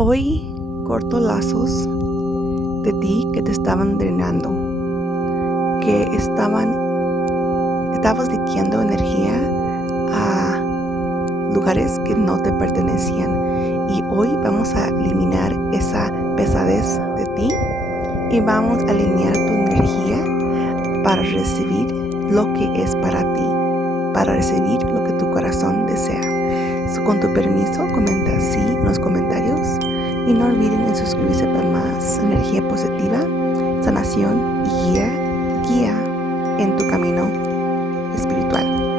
Hoy corto lazos de ti que te estaban drenando, que estabas diciendo energía a lugares que no te pertenecían. Y hoy vamos a eliminar esa pesadez de ti y vamos a alinear tu energía para recibir lo que es para ti, para recibir lo que tu corazón desea. Con tu permiso, comenta sí en los comentarios y no olviden en suscribirse para más energía positiva, sanación y guía en tu camino espiritual.